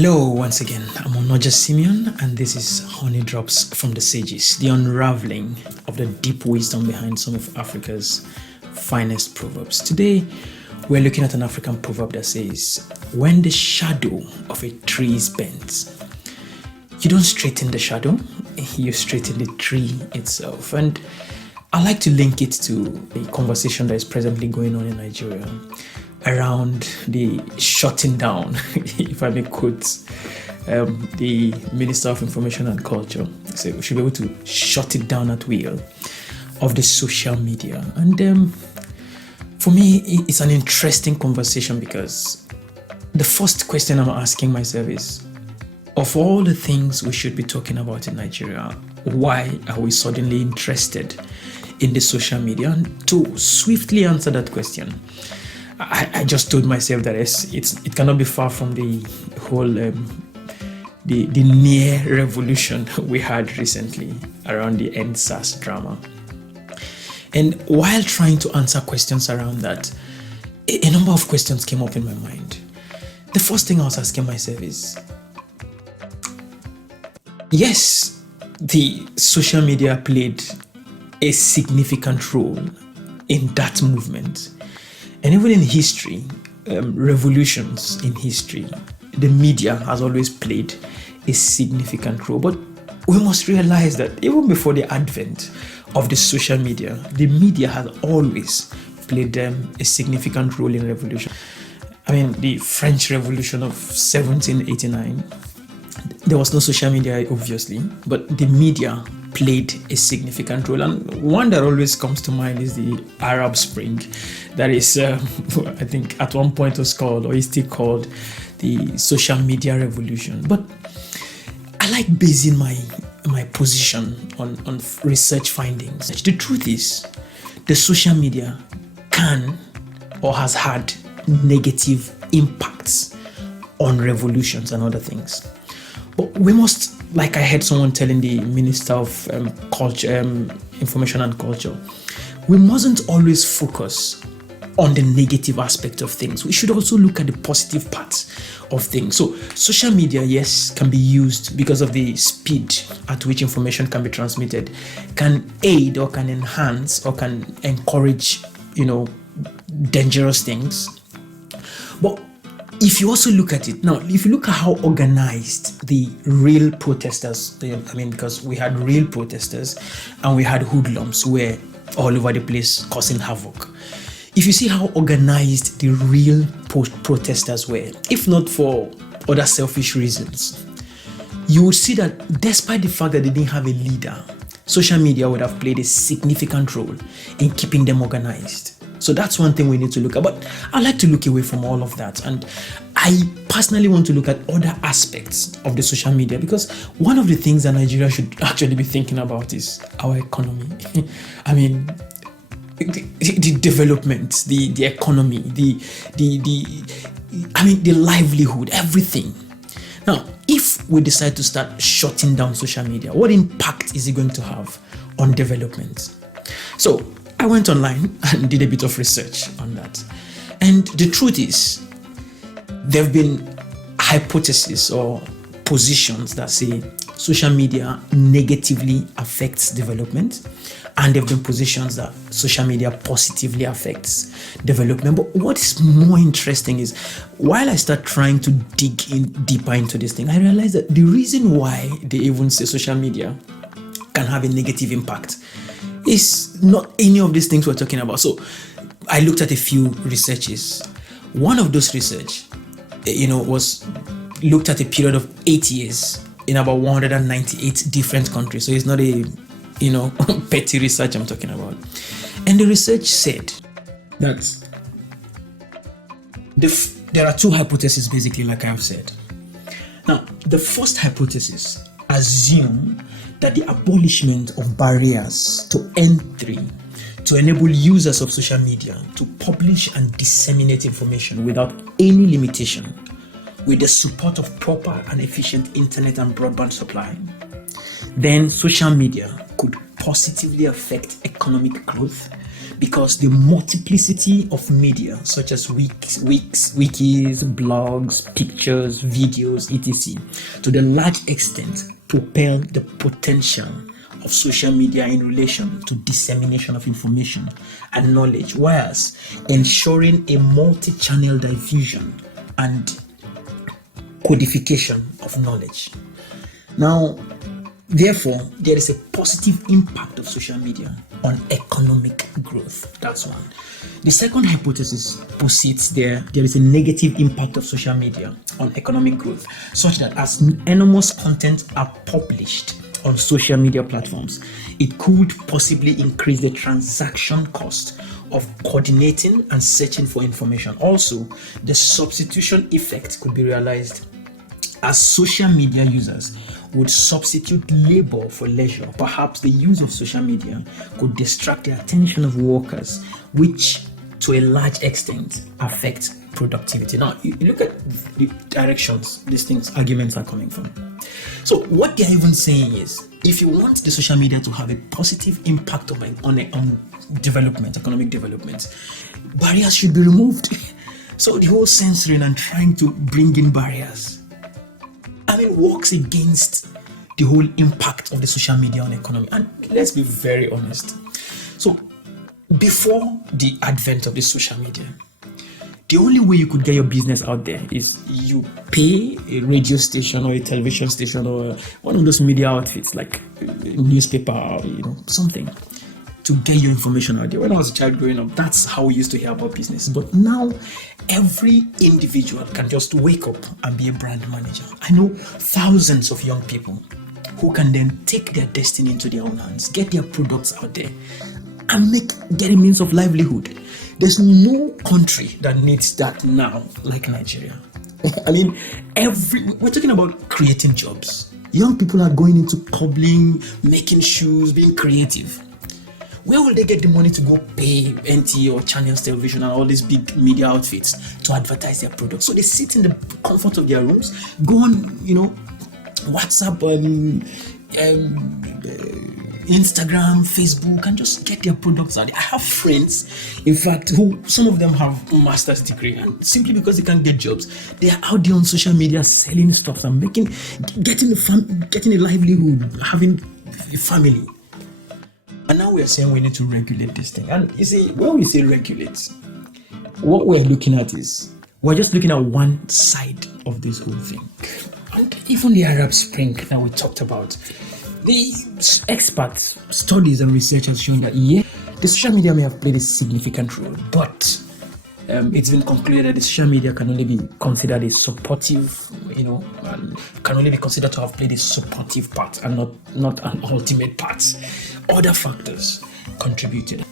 Hello, once again. I'm Onoja Simeon, and this is Honey Drops from the Sages, the unraveling of the deep wisdom behind some of Africa's finest proverbs. Today, we're looking at an African proverb that says, when the shadow of a tree is bent, you don't straighten the shadow, you straighten the tree itself. And I like to link it to a conversation that is presently going on in Nigeria around the shutting down, if I may quote the Minister of Information and Culture. So we should be able to shut it down at will of the social media. And for me, it's an interesting conversation because the first question I'm asking myself is, of all the things we should be talking about in Nigeria, why are we suddenly interested in the social media? And to swiftly answer that question, I just told myself that it cannot be far from the whole the near revolution we had recently around the EndSARS drama. And while trying to answer questions around that, a number of questions came up in my mind. The first thing I was asking myself is, yes, the social media played a significant role in that movement. And even in history, revolutions in history, the media has always played a significant role. But we must realize that even before the advent of the social media, the media has always played a significant role in revolution. I mean, the French Revolution of 1789, there was no social media, obviously, but the media played a significant role. And one that always comes to mind is the Arab Spring. That is, I think at one point was called, or is still called, the social media revolution. But I like basing my position on research findings. The truth is, the social media can or has had negative impacts on revolutions and other things. But we must, like I heard someone telling the Minister of Culture, Information and Culture, we mustn't always focus on the negative aspect of things. We should also look at the positive parts of things. So social media, yes, can be used because of the speed at which information can be transmitted, can aid or can enhance or can encourage, dangerous things. But if you also look at it now, if you look at how organized the real protesters, because we had real protesters and we had hoodlums who were all over the place causing havoc. If you see how organized the real protesters were, if not for other selfish reasons, you would see that despite the fact that they didn't have a leader, social media would have played a significant role in keeping them organized. So that's one thing we need to look at. But I like to look away from all of that. And I personally want to look at other aspects of the social media, because one of the things that Nigeria should actually be thinking about is our economy. I mean, the development, the economy, the livelihood, everything. Now, if we decide to start shutting down social media, what impact is it going to have on development? So I went online and did a bit of research on that. And the truth is, there have been hypotheses or positions that say social media negatively affects development, and there have been positions that social media positively affects development. But what is more interesting is, while I start trying to dig in deeper into this thing, I realized that the reason why they even say social media can have a negative impact is not any of these things we're talking about. So I looked at a few researches. One of those research, was looked at a period of 8 years in about 198 different countries. So it's not a, petty research I'm talking about. And the research said that there are two hypotheses, basically, like I have said. Now, the first hypothesis assume that the abolishment of barriers to entry to enable users of social media to publish and disseminate information without any limitation, with the support of proper and efficient internet and broadband supply, then social media could positively affect economic growth because the multiplicity of media, such as wikis, blogs, pictures, videos, etc., to the large extent propel the potential of social media in relation to dissemination of information and knowledge, whereas ensuring a multi-channel diffusion and codification of knowledge. Now, therefore, there is a positive impact of social media on economic growth. That's one. The second hypothesis posits there is a negative impact of social media on economic growth, such that as enormous content are published on social media platforms, it could possibly increase the transaction cost of coordinating and searching for information. Also, the substitution effect could be realized as social media users would substitute labor for leisure. Perhaps the use of social media could distract the attention of workers, which to a large extent affect productivity. Now, you look at the directions these arguments are coming from. So what they're even saying is, if you want the social media to have a positive impact on development, economic development, barriers should be removed. So the whole censoring and trying to bring in barriers, works against the whole impact of the social media on economy. And let's be very honest. So before the advent of the social media, the only way you could get your business out there is you pay a radio station or a television station or one of those media outfits like a newspaper or something to get your information out there. When I was a child growing up, that's how we used to hear about business. But now, every individual can just wake up and be a brand manager. I know thousands of young people who can then take their destiny into their own hands, get their products out there, and get a means of livelihood. There's no country that needs that now like Nigeria. We're talking about creating jobs. Young people are going into cobbling, making shoes, being creative. Where will they get the money to go pay NTA or Channels Television and all these big media outfits to advertise their products? So they sit in the comfort of their rooms, go on, WhatsApp, Instagram, Facebook, and just get their products out. I have friends, in fact, who some of them have master's degree, and simply because they can't get jobs, they are out there on social media selling stuff and getting a livelihood, having a family. And now we are saying we need to regulate this thing. And you see, when we say regulate, what we're looking at is, we're just looking at one side of this whole thing. And even the Arab Spring that we talked about, the experts, studies and research has shown that, the social media may have played a significant role, but it's been concluded that the social media can only be considered a supportive, and can only be considered to have played a supportive part and not an ultimate part. Other factors contributed.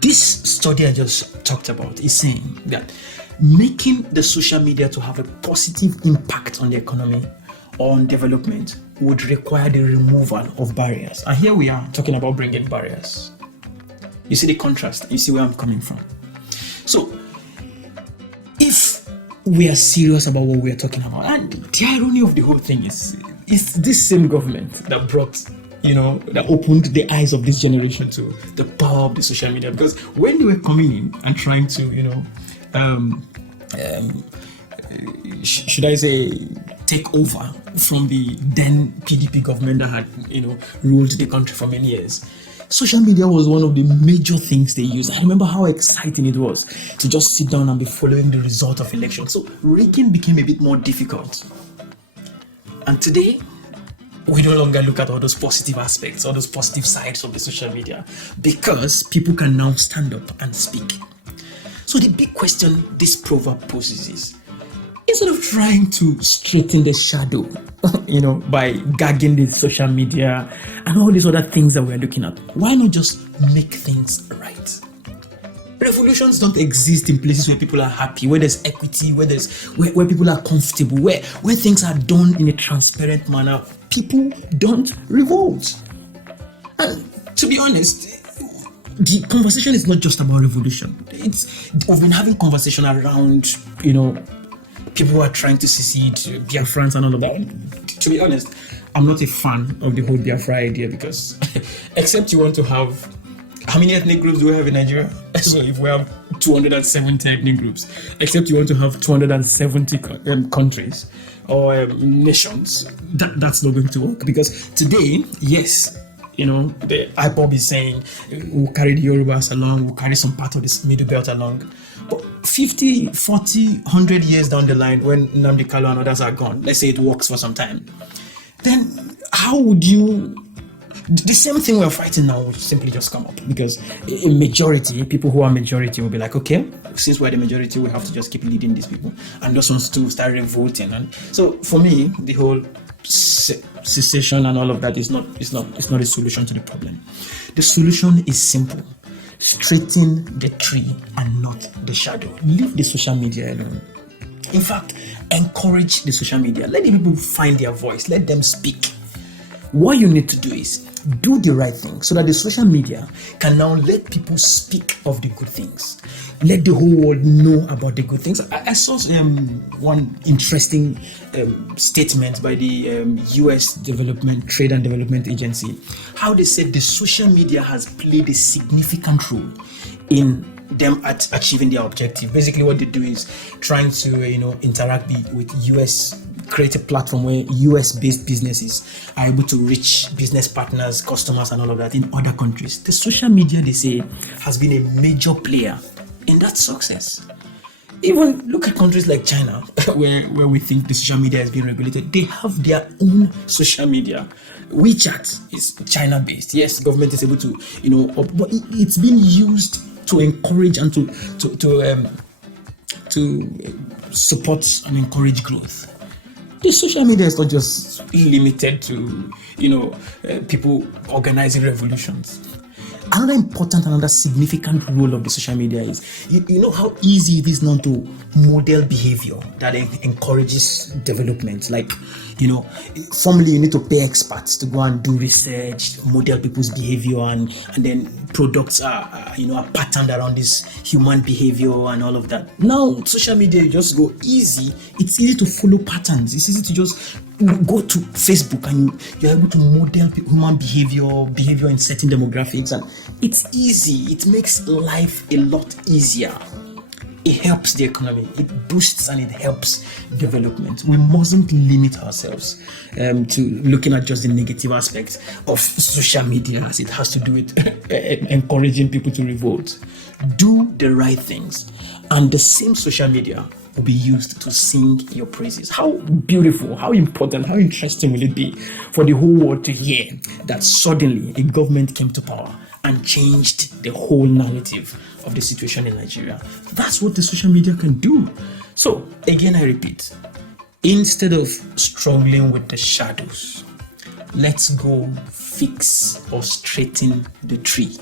This study I just talked about is saying that making the social media to have a positive impact on the economy or on development would require the removal of barriers. And here we are talking about bringing barriers. You see the contrast? You see where I'm coming from? So, if we are serious about what we are talking about, and the irony of the whole thing is, it's this same government that brought, that opened the eyes of this generation to the power of the social media. Because when they were coming in and trying to, should I say, take over from the then PDP government that had, ruled the country for many years, social media was one of the major things they used. I remember how exciting it was to just sit down and be following the result of elections. So rigging became a bit more difficult. And today, we no longer look at all those positive aspects, all those positive sides of the social media, because people can now stand up and speak. So the big question this proverb poses is, instead of trying to straighten the shadow, by gagging the social media and all these other things that we're looking at, why not just make things right? Revolutions don't exist in places where people are happy, where there's equity, where people are comfortable, where things are done in a transparent manner. People don't revolt. And to be honest, the conversation is not just about revolution. We've been having conversation around, people who are trying to secede, Biafrans and all of that. To be honest, I'm not a fan of the whole Biafra idea, because except you want to have How many ethnic groups do we have in Nigeria? So if we have 270 ethnic groups, except you want to have 270 countries or nations, that's not going to work. Because today, yes, the IPOB is saying we'll carry the Yorubas along, we'll carry some part of this middle belt along. But 50, 40, 100 years down the line, when Nnamdi Kanu and others are gone, let's say it works for some time, then how would you... The same thing we're fighting now will simply just come up, because a majority, people who are majority will be like, okay, since we're the majority, we have to just keep leading these people, and those ones to start revolting. And so for me, the whole secession and all of that is not a solution to the problem. The solution is simple: straighten the tree and not the shadow. Leave the social media alone. In fact, encourage the social media. Let the people find their voice. Let them speak. What you need to do is do the right thing, so that the social media can now let people speak of the good things. Let the whole world know about the good things. I saw one interesting statement by the US Trade and Development Agency, how they said the social media has played a significant role in them at achieving their objective. Basically, what they do is trying to interact with US, create a platform where US-based businesses are able to reach business partners, customers, and all of that in other countries. The social media, they say, has been a major player in that success. Even look at countries like China, where we think the social media is being regulated. They have their own social media. WeChat is China-based. Yes, the government is able to, but it's been used to encourage and to support and encourage growth. The social media is not just limited to, people organizing revolutions. Another significant role of the social media is, you know how easy it is now to model behavior that encourages development. Like, formerly you need to pay experts to go and do research, model people's behavior, and then products are patterned around this human behavior and all of that. Now, social media, you just go easy. It's easy to follow patterns. It's easy to just go to Facebook and you're able to model human behavior in certain demographics, and it's easy. It makes life a lot easier. It helps the economy, it boosts and it helps development. We mustn't limit ourselves to looking at just the negative aspects of social media, as it has to do with encouraging people to revolt. Do the right things, and the same social media will be used to sing your praises. How beautiful, how important, how interesting will it be for the whole world to hear that suddenly a government came to power and changed the whole narrative of the situation in Nigeria. That's what the social media can do. So again, I repeat, instead of struggling with the shadows, let's go fix or straighten the tree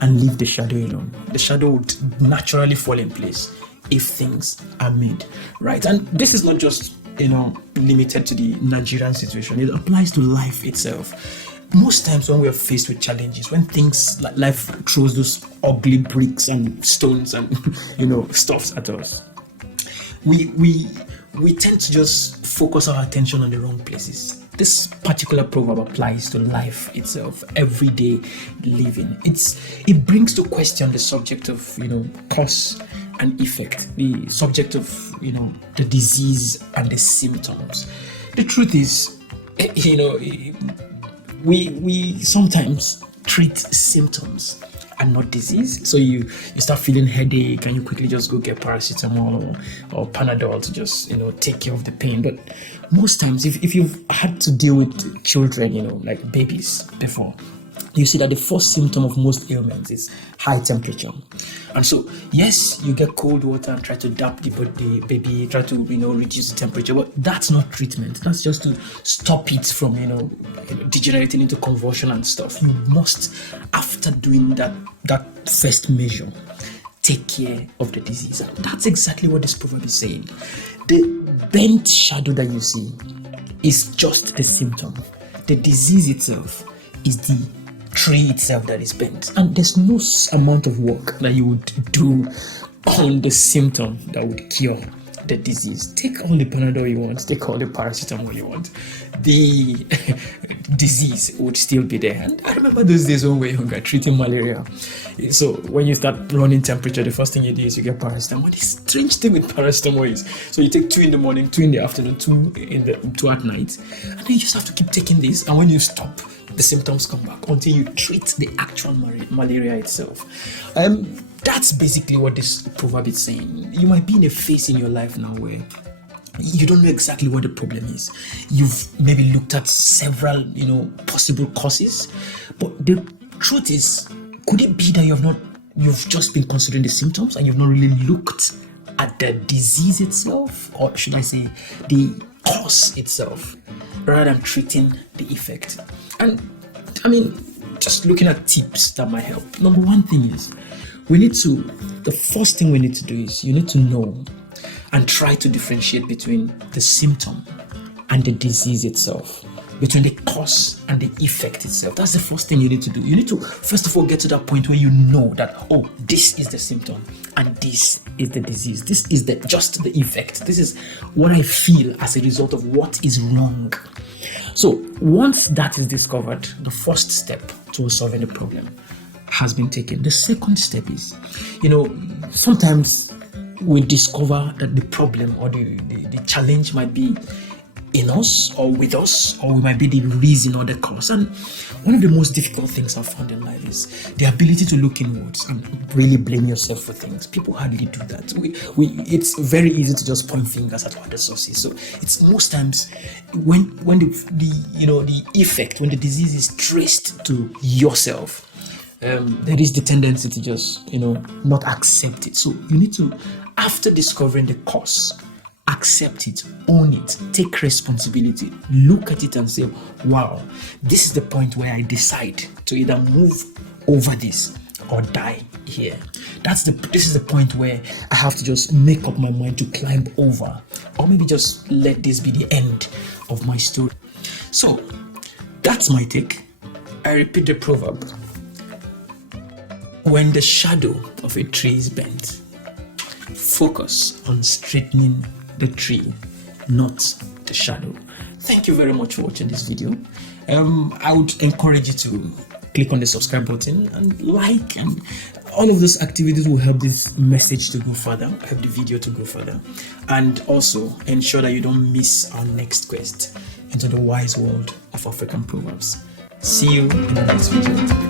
and leave the shadow alone. The shadow would naturally fall in place if things are made right. And this is not just limited to the Nigerian situation. It applies to life itself. Most times when we are faced with challenges, when things like life throws those ugly bricks and stones and stuffs at us, we tend to just focus our attention on the wrong places. This particular proverb applies to life itself, everyday living. It brings to question the subject of cause and effect, the subject of the disease and the symptoms. The truth is, we sometimes treat symptoms and not disease. So you start feeling headache and you quickly just go get paracetamol or Panadol to just take care of the pain. But most times, if you've had to deal with children, like babies before, you see that the first symptom of most ailments is high temperature. And so, yes, you get cold water and try to dap the baby, try to reduce the temperature, but that's not treatment. That's just to stop it from degenerating into convulsion and stuff. You must, after doing that first measure, take care of the disease. And that's exactly what this proverb is saying. The bent shadow that you see is just the symptom. The disease itself is the tree itself that is bent, and there's no amount of work that you would do on the symptom that would cure the disease. Take all the Panadol you want, take all the paracetamol you want, the disease would still be there. And I remember those days when we were younger, treating malaria. So when you start running temperature, the first thing you do is you get paracetamol. The strange thing with paracetamol is, so you take 2 in the morning, 2 in the afternoon, 2 at night, and then you just have to keep taking this. And when you stop, the symptoms come back until you treat the actual malaria itself. That's basically what this proverb is saying. You might be in a phase in your life now where you don't know exactly what the problem is. You've maybe looked at several, possible causes, but the truth is, could it be that you've just been considering the symptoms and you've not really looked at the disease itself, or should I say, the cause itself, rather than treating the effect? And just looking at tips that might help. Number one thing is, the first thing we need to do is you need to know and try to differentiate between the symptom and the disease itself, between the cause and the effect itself. That's the first thing you need to do. You need to, first of all, get to that point where you know that, oh, this is the symptom and this is the disease. This is just the effect. This is what I feel as a result of what is wrong. So once that is discovered, the first step to solving the problem has been taken. The second step is, sometimes we discover that the problem or the challenge might be in us or with us, or we might be the reason or the cause. And one of the most difficult things I've found in life is the ability to look inwards and really blame yourself for things. People hardly do that. It's very easy to just point fingers at other sources. So it's most times when the effect, when the disease is traced to yourself, there is the tendency to just not accept it. So you need to, after discovering the cause, accept it, own it, take responsibility, look at it and say, wow, this is the point where I decide to either move over this or die here. This is the point where I have to just make up my mind to climb over, or maybe just let this be the end of my story. So that's my take. I repeat the proverb: when the shadow of a tree is bent, focus on straightening the tree, not the shadow. Thank you very much for watching this video. I would encourage you to click on the subscribe button and like, and all of those activities will help this message to go further, help the video to go further, and also ensure that you don't miss our next quest into the wise world of African proverbs. See you in the next video.